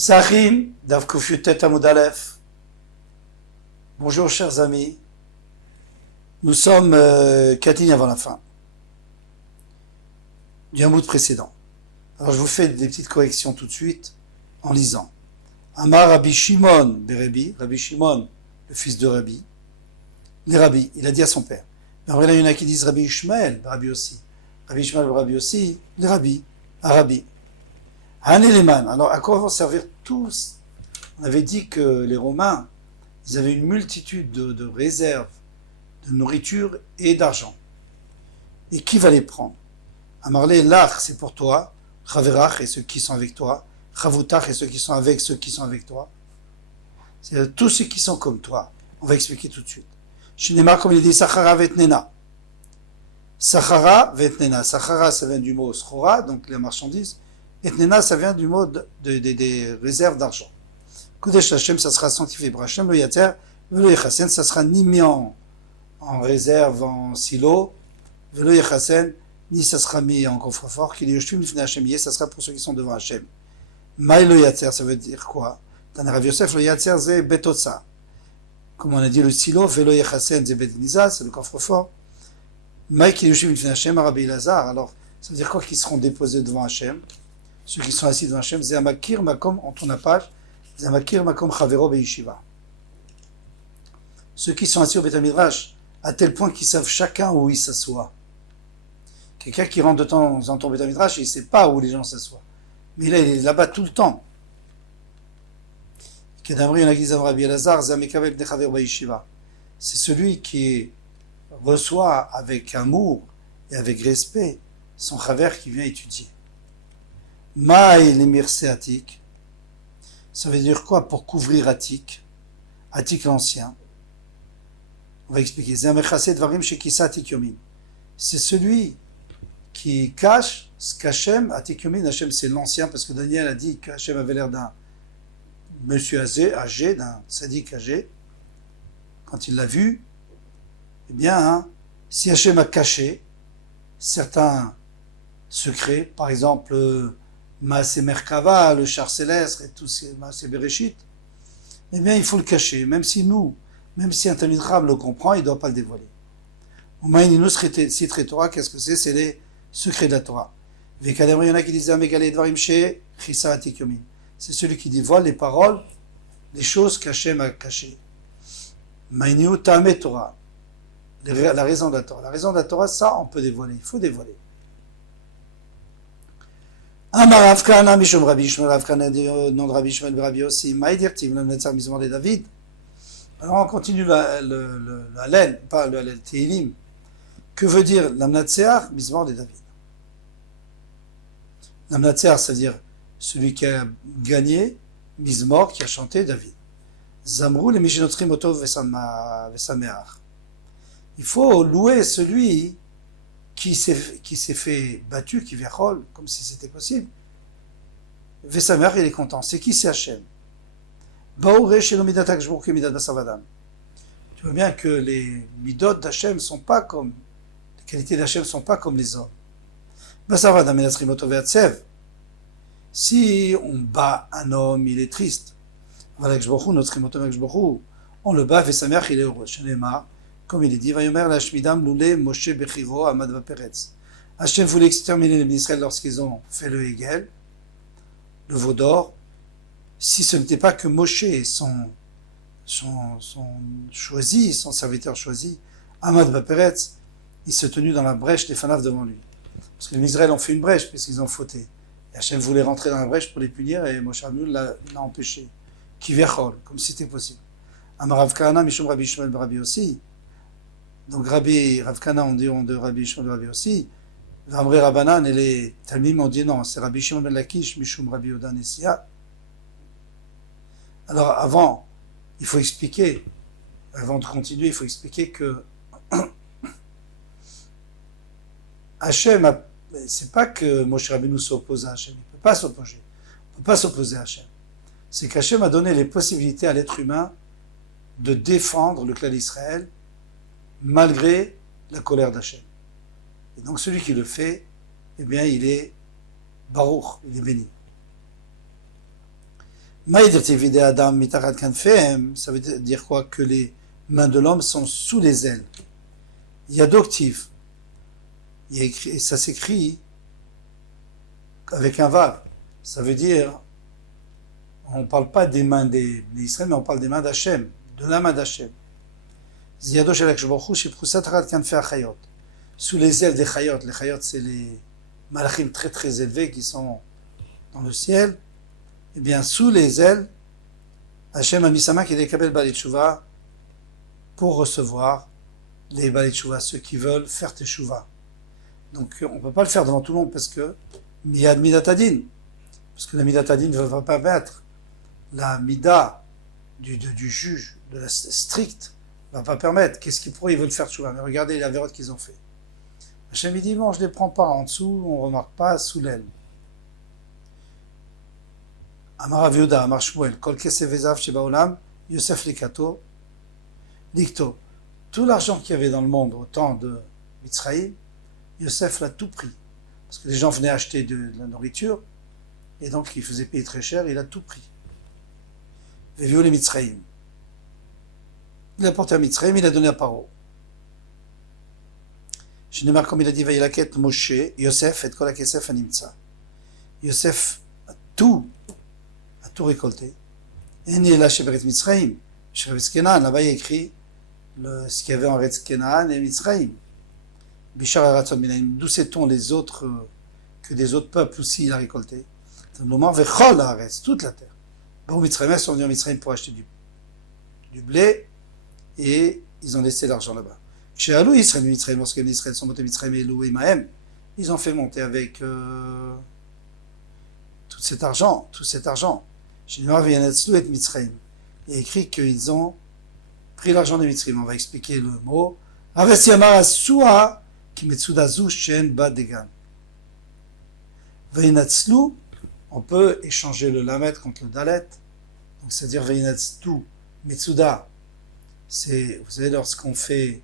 Psachim, Dav Kufyutet Amud Aleph. Bonjour chers amis, nous sommes 4 lignes avant la fin du Hamoud précédent. Alors je vous fais des petites corrections tout de suite en lisant. Amar Rabbi Shimon Berebi, Rabbi Shimon, le fils de Rabbi, les Rabbi, il a dit à son père. Mais en vrai, il y en a qui disent Rabbi Ishmael, Rabbi aussi. Rabbi Ishmael, Rabbi aussi, les Rabbi, Arabi. Haneleman, alors à quoi vont servir tous? On avait dit que les Romains, ils avaient une multitude de réserves de nourriture et d'argent. Et qui va les prendre? Amarlé, l'ach, c'est pour toi, Chaverach et ceux qui sont avec toi, Chavutach et ceux qui sont avec toi. C'est tous ceux qui sont comme toi. On va expliquer tout de suite. Shinemar, comme il dit, Sachara vetnena. Sachara vetnena. Sachara, ça vient du mot schora, donc les marchandises. Etnena, ça vient du mot des réserves d'argent. Kodesh Hashem, ça sera sanctifié par Hashem, le Yatzer, le Yechasen, ça sera ni mis en réserve, en silo, le Yechasen, ni ça sera mis en coffre-fort, qu'il y ait Hashem, ça sera pour ceux qui sont devant Hashem. Maï le Yatzer, ça veut dire quoi? Dans le Rav Yosef, le Yatzer, c'est Betotsa. Comme on a dit le silo, le Yechasen, c'est Betniza, c'est le coffre-fort. Maï qu'il y ait Hashem, Rabbi Lazar, alors, ça veut dire quoi qu'ils seront déposés devant Hashem? Ceux qui sont assis devant Hashem, c'est Amakir Makom, on tourne la page, c'est Amakir Makom Chavero Be'yeshiva. Ceux qui sont assis au Beth Midrash, à tel point qu'ils savent chacun où ils s'assoient. Quelqu'un qui rentre de temps en temps au Beth Midrash, il ne sait pas où les gens s'assoient. Mais là, il est là-bas tout le temps. C'est celui qui reçoit avec amour et avec respect son chaver qui vient étudier. Maï l'émircé Atik, ça veut dire quoi pour couvrir Atik? Atik l'ancien. On va expliquer. C'est celui qui cache ce qu'Hachem, Atik Yomin, Hachem c'est l'ancien, parce que Daniel a dit qu'Hachem avait l'air d'un monsieur âgé, d'un sadique âgé. Quand il l'a vu, eh bien, si Hachem a caché certains secrets, par exemple, Maasé Merkava, le char céleste et tous ces Maasé Bereshit, eh bien, il faut le cacher. Même si un Talmid Chacham le comprend, il ne doit pas le dévoiler. Umaïninus Sitre Torah, qu'est-ce que c'est? C'est les secrets de la Torah. Vekademri, il y en a qui disent Amegale Dvarim She Chisa Atik Yomin. C'est celui qui dévoile les paroles, les choses qu'Hachem a cachées. Maïniu Ta'ame Torah. La raison de la Torah. La raison de la Torah, ça, on peut dévoiler. Il faut dévoiler. Amar Rav Kahana Mishum Rabbi Ishmael, Rav Kahana nom de Rabbi Ishmael Rabbi aussi, Maïdirtim, le Netzar Mizmor de David. Alors on continue la laine, pas le Hallel Tehilim. Que veut dire l'Amnatseach Mizmor de David? L'Amnatseach, c'est-à-dire celui qui a gagné, Mizmor, qui a chanté David. Zamrou le Mishinotrim Otov Vesameach. Il faut louer celui qui s'est fait battu, qui viachol, comme si c'était possible. Vesamer, il est content. C'est qui? C'est Hachem. Tu vois bien que les midot d'Hachem sont pas comme, les qualités d'Hachem sont pas comme les hommes. Si on bat un homme, il est triste. On le bat, Vesamer, il est heureux. Comme il est dit, Vayomer Lashmidam Loulé Moshe Bechiro Amad Vaperetz. Hachem voulait exterminer les Israël lorsqu'ils ont fait le Hegel, le veau d'or, si ce n'était pas que Moshe, son choisi, son serviteur choisi, Amad Vaperetz, il se tenait dans la brèche des Fanav devant lui. Parce que les Israël ont fait une brèche, puisqu'ils ont fauté. Et Hachem voulait rentrer dans la brèche pour les punir, et Moshe Rabbeinu l'a empêché. Kiverchol, comme si c'était possible. Amar Rav Kahana, Mishum Rabbi Ishmael Rabbi aussi. Donc Rav Kahana, on dit de Rabbi Shimon Rabbi aussi. Vamri Rabbanan et les Talmim ont dit non, c'est Rabbi Shimon ben Lakish, Mishum Rabbi Yodan Essia. Alors avant, il faut expliquer, avant de continuer, il faut expliquer que Hachem, c'est pas que Moshe Rabbeinu s'oppose à Hachem, il ne peut pas s'opposer. Il ne peut pas s'opposer à Hachem. C'est qu'Hachem a donné les possibilités à l'être humain de défendre le clan d'Israël malgré la colère d'Hachem. Et donc celui qui le fait, eh bien il est Baruch, il est béni. Maïdir vide Adam mitachat kanfehem, ça veut dire quoi? Que les mains de l'homme sont sous les ailes. Il y a d'octif. Et ça s'écrit avec un vav. Ça veut dire, on ne parle pas des mains d'Israël, mais on parle des mains d'Hachem, de la main d'Hachem. Ziyado shel Akadosh Baruch Hu sheproussat tachat kanfei achayot. Sous les ailes des chayot. Les chayot, c'est les malachim très très élevés qui sont dans le ciel. Eh bien, sous les ailes, Hachem a mis sa main qui est des kabel balei teshuva pour recevoir les balei teshuva, ceux qui veulent faire teshuva. Donc, on ne peut pas le faire devant tout le monde parce que miyad midatadin, parce que la midatadin ne va pas permettre. La mida du juge, de la stricte, ne va pas permettre. Qu'est-ce qu'ils pourraient? Ils veulent faire teshuva. Mais regardez la vérote qu'ils ont fait. Hachem il dit, bon, je ne les prends pas en dessous, on ne remarque pas sous l'aile. Amar Rav Yehuda, Amar Shmuel, Kol kesef vezav shebaolam, Yosef likato, dicto. Tout l'argent qu'il y avait dans le monde au temps de Mitzraïm, Yosef l'a tout pris. Parce que les gens venaient acheter de la nourriture, et donc il faisait payer très cher, il a tout pris. Vevio les Mitzraïm. Il a porté à Mitzraïm, il a donné à Paro. Shneimar, comme il a dit, Vayilaket Moshe, Yosef et Kol hakesef animtza. Yosef a tout récolté. Et là chez Beret Mitzraïm, chez Eretz Kenan, là-bas il y a écrit ce qu'il y avait en Eretz Kenan et Mitzraïm. Bishar Aratzon Minaim, d'où sait-on les autres, que des autres peuples aussi il a récolté. Moment Vechol Haaretz, toute la terre. Bon, Mitzraïm, ils sont venus en Mitzraïm pour acheter du blé et ils ont laissé l'argent là-bas. Chez Alou Israël, Mitzraïm, lorsque les Israël sont montés Mitzraïm et Lou et Mahem, ils ont fait monter avec tout cet argent. Chez Noir Vianatzlou et Mitzraïm. Il est écrit qu'ils ont pris l'argent de Mitzraïm. On va expliquer le mot. Avesiyamar Asua qui metsudazu shen ba degan. Veinatzlou, on peut échanger le lamet contre le dalet. Donc c'est-à-dire veinatzlou, metsuda. C'est, vous savez, lorsqu'on fait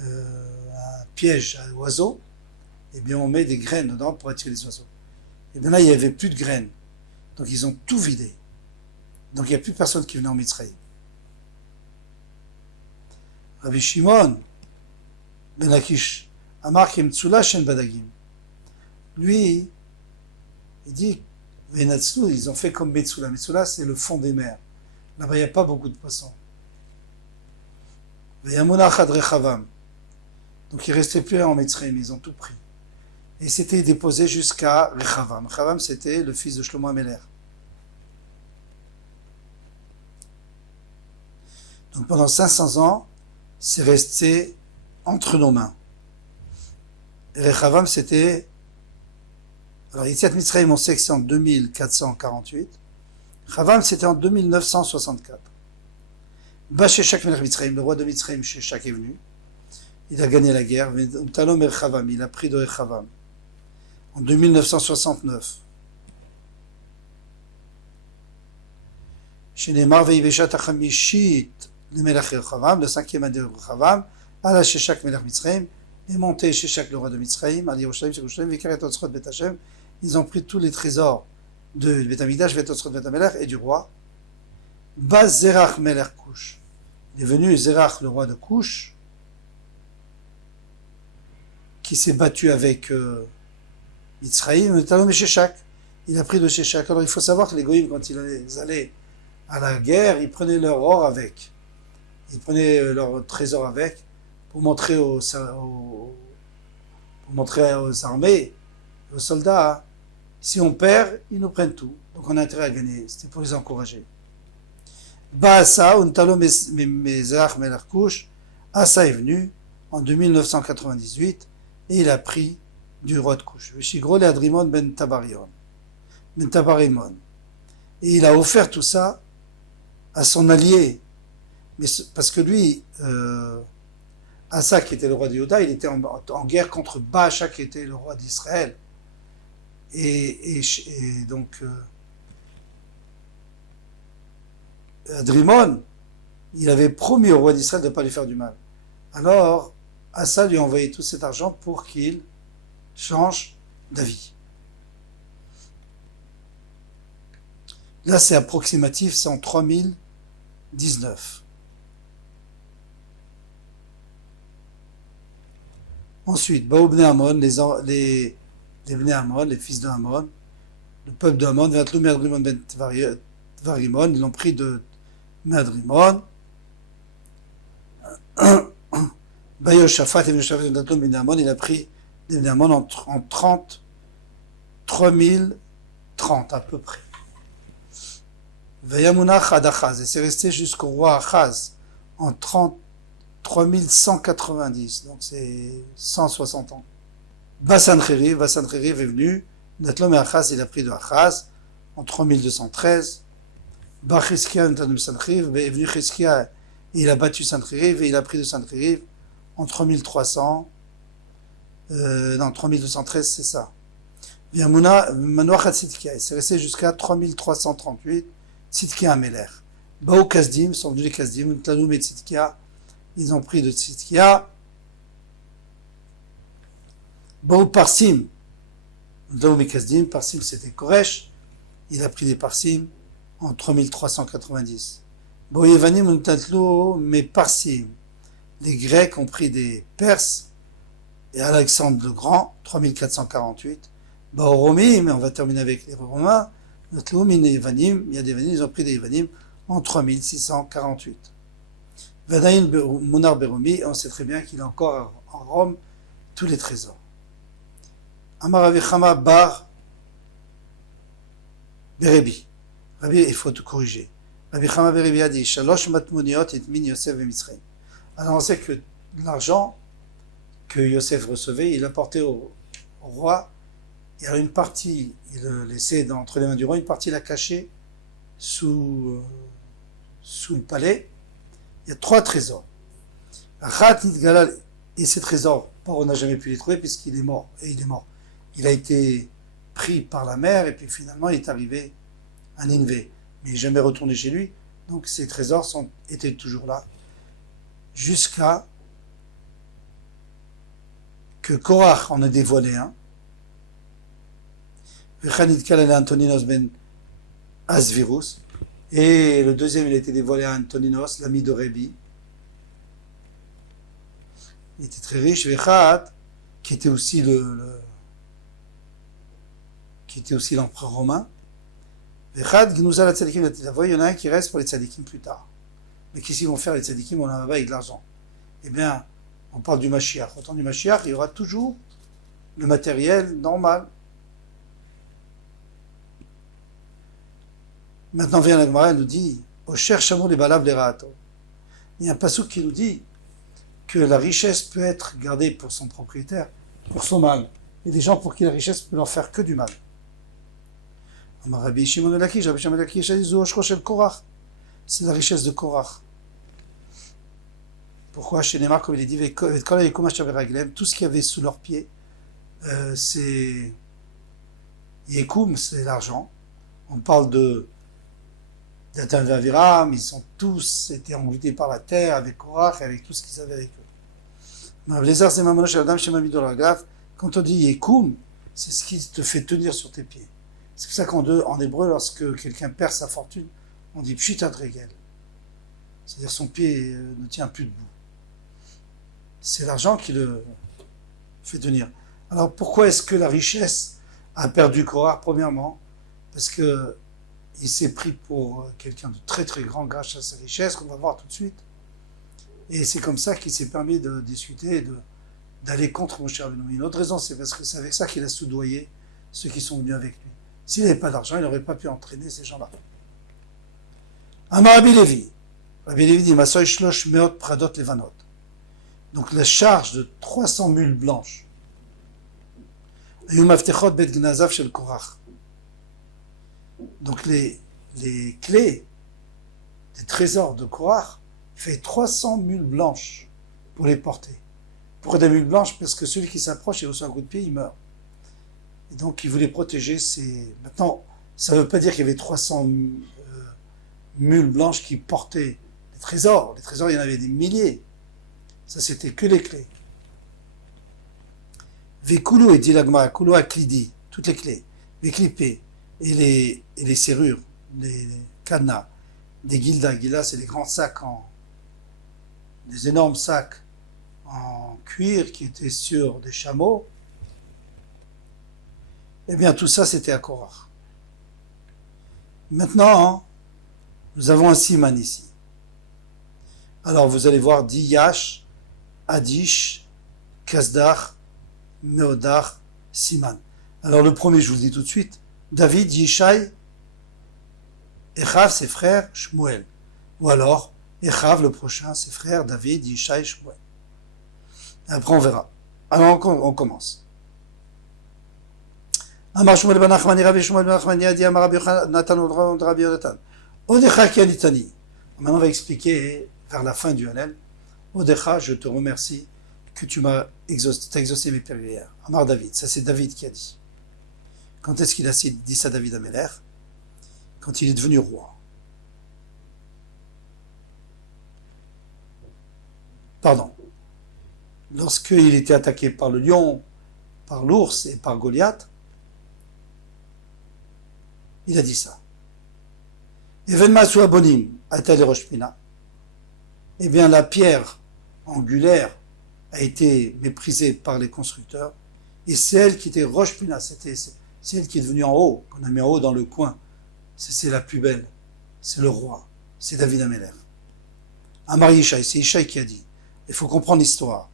un piège à l'oiseau, eh bien on met des graines dedans pour attirer les oiseaux. Et bien là, il n'y avait plus de graines. Donc ils ont tout vidé. Donc il n'y a plus personne qui venait en Mitzraïm. Rabbi Shimon ben Lakish, Amar Kemtsula Shen Badagim. Lui, il dit, Venatzlou, ils ont fait comme Metsula. Metsula, c'est le fond des mers. Là-bas, il n'y a pas beaucoup de poissons. Veyamuna Chad Rechavam. Donc il ne restait plus en Mitzraïm, ils ont tout pris. Et c'était déposé jusqu'à Rechavam. Rechavam, c'était le fils de Shlomo Ameler. Donc pendant 500 ans, c'est resté entre nos mains. Et Rechavam, c'était... Alors, Yetziat Mitzrayim, on sait que c'est en 2448. Rechavam, c'était en 2964. Ba Sheshak Melech Mitzrayim, le roi de Mitzrayim, Sheshak est venu. Il a gagné la guerre. Talom Rechavam, il a pris de Rechavam. En 2969. Shenemar Veiveshat Achamishit, le Melech Rechavam, le 5e année de Rechavam, à la Sheshak Melech Mitzrayim, est monté Sheshak, le roi de Mitzrayim, à Yerushalayim, Yerushalayim, Vikaret Otzrot Bet Hashem. Ils ont pris tous les trésors de Bet Amidash, Bet Otzrot Bet Hamelech et du roi. Bas Zerach Melech Kush. Il est venu Zerach, le roi de Kush, qui s'est battu avec Mitzrayim, Talom et Sheshak. Il a pris de Sheshak. Alors il faut savoir que les Goïms, quand ils allaient à la guerre, ils prenaient leur or avec. Ils prenaient leur trésor avec pour montrer aux armées, aux soldats, si on perd, ils nous prennent tout. Donc on a intérêt à gagner. C'était pour les encourager. Baasa, Untalo Mezach Melarkouch, Asa est venu en 2998 et il a pris du roi de Couche. Shigro le Adrimon ben Tabarimon. Et il a offert tout ça à son allié. Mais parce que lui, Asa, qui était le roi de Juda, il était en guerre contre Baasha, qui était le roi d'Israël. Et donc, Adrimon, il avait promis au roi d'Israël de ne pas lui faire du mal. Alors, Asa lui a envoyé tout cet argent pour qu'il change d'avis. Là, c'est approximatif, c'est en 3019. Ensuite, Baou Bnei Ammon, les Bnei Ammon, les fils de Ammon, le peuple de Ammon, Vatlou Me'adrimon ben Tvarimon, ils l'ont pris de Me'adrimon. Bayoshaphat et Yoshaphat de Bnei Ammon, il a pris des Bnei Ammon en 3030 à peu près. Vayamunach ad Achaz, et c'est resté jusqu'au roi Achaz en 3190, donc c'est 160 ans. Basancheriv est venu, Natlom et Achaz, il a pris de Achaz en 3213. Bachizkia Natanum Sancheriv est venu Chizkia, et il a battu Sancheriv, et il a pris de Sancheriv en 3300, 3213, c'est ça. Vayamuna Manoach ad Tzidkia, c'est resté jusqu'à 3338, Tzidkia Ameler. Baou Kazdim, sont venus les Kazdim, Natanum et Tzidkia, ils ont pris de Tzidkia. Baou Parsim, Natanum et Kazdim, Parsim c'était Koresh, il a pris des Parsim en 3390. Baou Yevanim, Natanum mais Parsim, les Grecs ont pris des Perses, et Alexandre le Grand, 3448. Baou Romi, mais on va terminer avec les Romains, Natanum et Yevanim, il y a des Yevanim, ils ont pris des Yevanim en 3648. Vadaïn Mounar Beromi, on sait très bien qu'il a encore en Rome tous les trésors. Amar Ravi Chama Bar Berebi. Rabbi, il faut te corriger. Rabbi Chama Berebi a dit Shalosh Matmoniot et Min Yosef et Mitzrayim. Alors on sait que l'argent que Yosef recevait, il apportait au roi. Il y a une partie, il le laissait entre les mains du roi, une partie il l'a cachée sous le palais. Il y a 3 trésors. Et ces trésors, on n'a jamais pu les trouver puisqu'il est mort. Et il est mort. Il a été pris par la mer et puis finalement il est arrivé à Ninvé. Mais il n'est jamais retourné chez lui. Donc ces trésors étaient toujours là. Jusqu'à que Korach en ait dévoilé un. Antoninos ben Asvirus. Et le deuxième, il a été dévoilé à Antoninos, l'ami de Rébi. Il était très riche. Vechat, qui était aussi l'empereur romain. Vechat, Gnouza la tzadikim la titavoy, il y en a un qui reste pour les tzadikim plus tard. Mais qu'est-ce qu'ils vont faire les tzadikim? On en va avec de l'argent. Eh bien, on parle du Mashiach. Au temps du Mashiach, il y aura toujours le matériel normal. Maintenant vient la Gemara, elle nous dit Osher Shamou les balav les raato. Il y a un passouk qui nous dit que la richesse peut être gardée pour son propriétaire, pour son mal. Il y a des gens pour qui la richesse peut leur faire que du mal. Rabbi Shimon ben Lakish, c'est la richesse de Korach. Pourquoi chez Neymar, comme il est dit, tout ce qu'il y avait sous leurs pieds, c'est Yekoum, c'est l'argent. On parle de Datan Vaviram, ils ont tous été envoûtés par la terre avec Korach et avec tout ce qu'ils avaient avec eux. Quand on dit Yekoum, c'est ce qui te fait tenir sur tes pieds. C'est pour ça qu'en hébreu, lorsque quelqu'un perd sa fortune, on dit Pshitat Regel. C'est-à-dire son pied ne tient plus debout. C'est l'argent qui le fait tenir. Alors pourquoi est-ce que la richesse a perdu Korach? Premièrement, parce que il s'est pris pour quelqu'un de très très grand grâce à sa richesse, qu'on va voir tout de suite. Et c'est comme ça qu'il s'est permis de discuter et d'aller contre Moshe Rabbeinu. Une autre raison, c'est parce que c'est avec ça qu'il a soudoyé ceux qui sont venus avec lui. S'il n'avait pas d'argent, il n'aurait pas pu entraîner ces gens-là. Amar Rabbi Lévi. Rabbi Lévi dit Masoy Shlosh Meot Pradot Levanot. Donc la charge de 300 mules blanches. Ayum Aftechot Bet Gnazav Shel Korach. Donc les clés des trésors de Korach fait 300 mules blanches pour les porter. Pourquoi des mules blanches? Parce que celui qui s'approche et reçoit un coup de pied, il meurt. Et donc il voulait protéger ses... Maintenant, ça ne veut pas dire qu'il y avait 300 mules blanches qui portaient les trésors. Les trésors, il y en avait des milliers. Ça, c'était que les clés. Vekulu et dit l'agma, Kulu Aklidi, toutes les clés, les clippés et les serrures les cadenas des Gilda. Gilda, c'est des grands sacs des énormes sacs en cuir qui étaient sur des chameaux. Eh bien, tout ça, c'était à Korach. Maintenant, nous avons un siman ici. Alors, vous allez voir Diyash, Adish, Kasdar, Meodar, Siman. Alors, le premier, je vous le dis tout de suite, David, Yishai, Echav, ses frères, Shmuel. Ou alors, Echav, le prochain, ses frères, David, Yishai, Shmuel. Après, on verra. Alors, on commence. Amar Shmuel ben Nachmani, Rabbi Shmuel ben Nachmani, Adi Amar Rabbi Natan, Rabbi Yonatan. Odecha ki anitani. Maintenant, on va expliquer vers la fin du Hallel. Odecha, je te remercie que tu m'as exaucé mes prières. Amar David, ça c'est David qui a dit. Quand est-ce qu'il a dit ça, David Améler? Quand il est devenu roi. Pardon. Lorsqu'il était attaqué par le lion, par l'ours et par Goliath, il a dit ça. Événement sous Abonim, Atal et Roshpina. Eh bien, la pierre angulaire a été méprisée par les constructeurs, et c'est elle qui était Roshpina, c'est elle qui est devenue en haut, qu'on a mis en haut dans le coin. C'est la plus belle, c'est le roi, c'est David Améler. Amar Yishai, c'est Yishai qui a dit. Il faut comprendre l'histoire.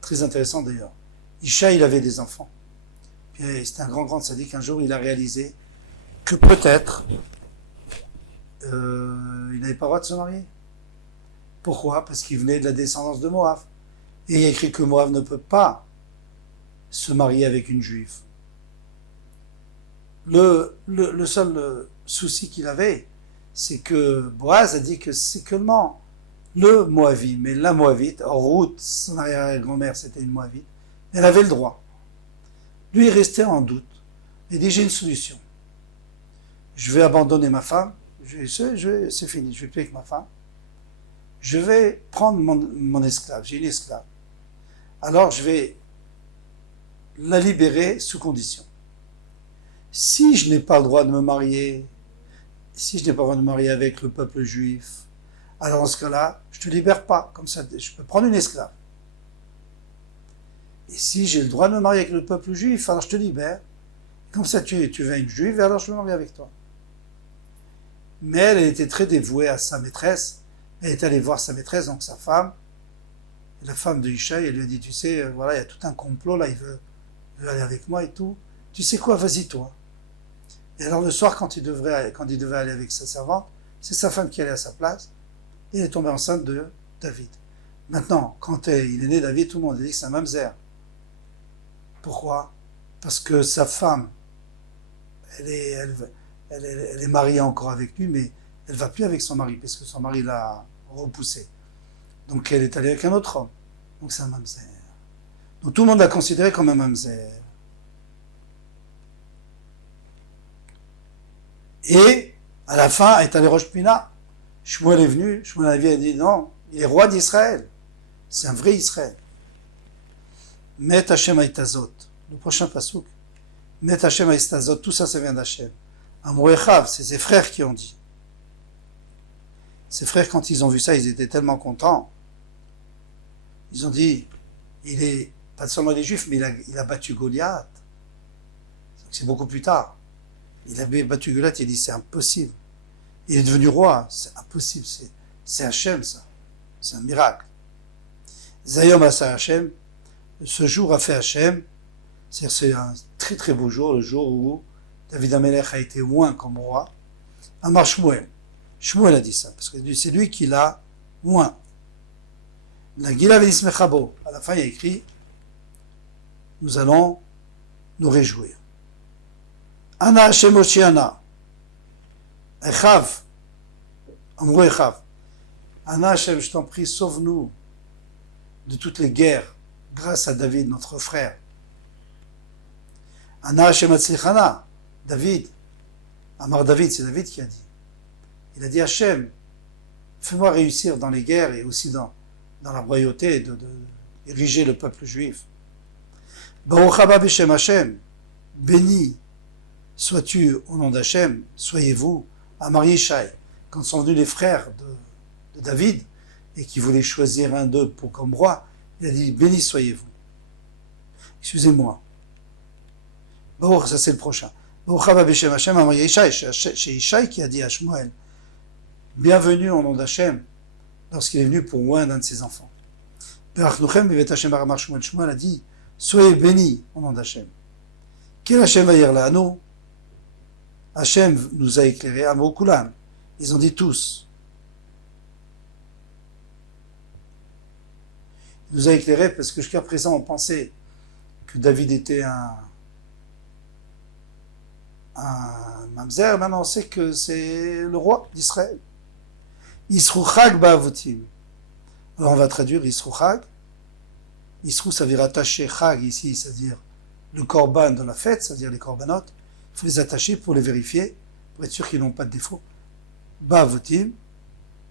Très intéressant d'ailleurs. Yishai, il avait des enfants. C'était un grand sadique. Un jour, il a réalisé que peut-être il n'avait pas le droit de se marier. Pourquoi? Parce qu'il venait de la descendance de Moab. Et il y a écrit que Moab ne peut pas se marier avec une juive. Le seul souci qu'il avait, c'est que Boaz a dit que c'est seulement le Moabite, mais la Moabite, en route, son arrière-grand-mère c'était une Moabite, elle avait le droit. Lui, il restait en doute. Il dit, j'ai une solution. Je vais abandonner ma femme, c'est fini, je vais plus avec ma femme. Je vais prendre mon esclave, j'ai une esclave. Alors je vais la libérer sous condition. Si je n'ai pas le droit de me marier, si je n'ai pas le droit de me marier avec le peuple juif, alors en ce cas-là, je ne te libère pas, comme ça, je peux prendre une esclave. Et si j'ai le droit de me marier avec le peuple juif, alors je te libère. Comme ça, tu veux une juive, et alors je me marie avec toi. Mais elle était très dévouée à sa maîtresse. Elle est allée voir sa maîtresse, donc sa femme, la femme de Yishai, elle lui a dit, tu sais, voilà, il y a tout un complot, là, il veut aller avec moi et tout. Tu sais quoi, vas-y toi. Et alors le soir, quand il devait aller avec sa servante, c'est sa femme qui allait à sa place, et elle est tombée enceinte de David. Maintenant, quand il est né David, tout le monde dit que c'est un mamzer. Pourquoi? Parce que sa femme, elle est mariée encore avec lui, mais elle va plus avec son mari, parce que son mari l'a repoussée. Donc elle est allée avec un autre homme. Donc c'est un mamzer. Donc tout le monde l'a considéré comme un mamzer. Et à la fin, est allé Rosh Pina. Shmuel est venu, Shmuel a dit non, il est roi d'Israël. C'est un vrai Israël. Met Hashem Haïtazot. Le prochain pasouk. Met Hashem Haïtazot. Tout ça, ça vient d'Hachem. Amouechav, c'est ses frères qui ont dit. Ses frères, quand ils ont vu ça, ils étaient tellement contents. Ils ont dit, il est, pas seulement les Juifs, mais il a battu Goliath. C'est beaucoup plus tard. Il a battu Goliath, il a dit, c'est impossible. Il est devenu roi, c'est impossible. C'est Hachem, ça. C'est un miracle. Zayom Asa Hachem, ce jour a fait Hachem, c'est un très très beau jour, le jour où David Amelech a été oint comme roi. Amar Shmuel. Shmuel a dit ça, parce que c'est lui qui l'a oint. La Gila Venismechabo. À la fin, il y a écrit, nous allons nous réjouir. Ana Hachem Oshiana. Echav. Amrou Echav. Ana Hachem, je t'en prie, sauve-nous de toutes les guerres, grâce à David, notre frère. Ana Hachem Atzlichana. David. Amar David, c'est David qui a dit. Il a dit Hachem, fais-moi réussir dans les guerres et aussi dans la royauté de diriger le peuple juif. Baruch haba b'shem Hachem. Béni sois-tu au nom d'Hachem, soyez-vous, à marier Shai. Quand sont venus les frères de David, et qui voulaient choisir un d'eux comme roi, il a dit, béni soyez-vous. Excusez-moi. Baruch, ça c'est le prochain. Baruch haba b'shem Hashem a marié Ishai. C'est Ishai qui a dit à Shmuel, bienvenue au nom d'Hachem, lorsqu'il est venu pour oindre un de ses enfants. Shmuel a dit, soyez bénis au nom d'Hachem. Quel Hachem va dire là? Nous, Hachem nous a éclairés à Mokulam. Ils ont dit tous. Il nous a éclairés parce que jusqu'à présent on pensait que David était un mamzer. Maintenant on sait que c'est le roi d'Israël. Yisru Chag ba'avutim. Alors on va traduire Yisru Chag. Yisru, ça veut dire attacher. Chag ici, c'est-à-dire le korban de la fête, c'est-à-dire les korbanot. Il faut les attacher pour les vérifier, pour être sûr qu'ils n'ont pas de défaut. Ba'avutim,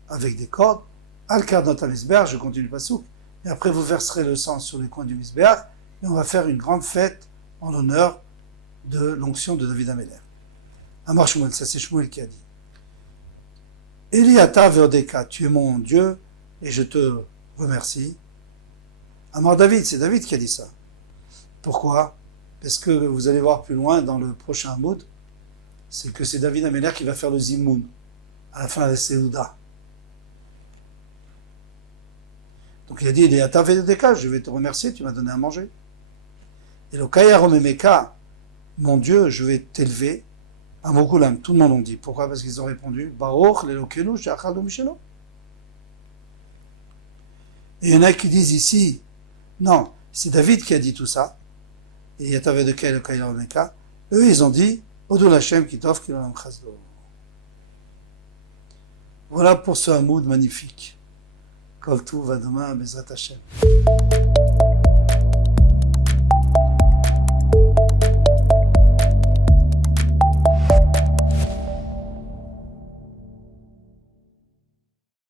avec des cordes. Al kardot al-misbeach, je continue le pasouk. Et après vous verserez le sang sur les coins du misbeach. Et on va faire une grande fête en l'honneur de l'onction de David Améler. Amar Shmuel, ça c'est Shmuel qui a dit. Eliata veodeka, tu es mon Dieu et je te remercie. Amar David, c'est David qui a dit ça. Pourquoi? Parce que vous allez voir plus loin dans le prochain mood, c'est que c'est David Améler qui va faire le zimoun à la fin de la Séouda. Donc il a dit, Eliata veodeka, je vais te remercier, tu m'as donné à manger. Et le Kaya Romemeka, mon Dieu, je vais t'élever. À Mokulam, tout le monde ont dit. Pourquoi? Parce qu'ils ont répondu, Baruch l'Elokenu she'achadu mishelo. Et il y en a qui disent ici, non, c'est David qui a dit tout ça. Et il y a Taveh de Kaya le Kaya Romemeka. Eux, ils ont dit, Odol Hashem kitov kilam chazdo. Voilà pour ce hamoud magnifique. Kol tout va demain à Bezrat Hashem.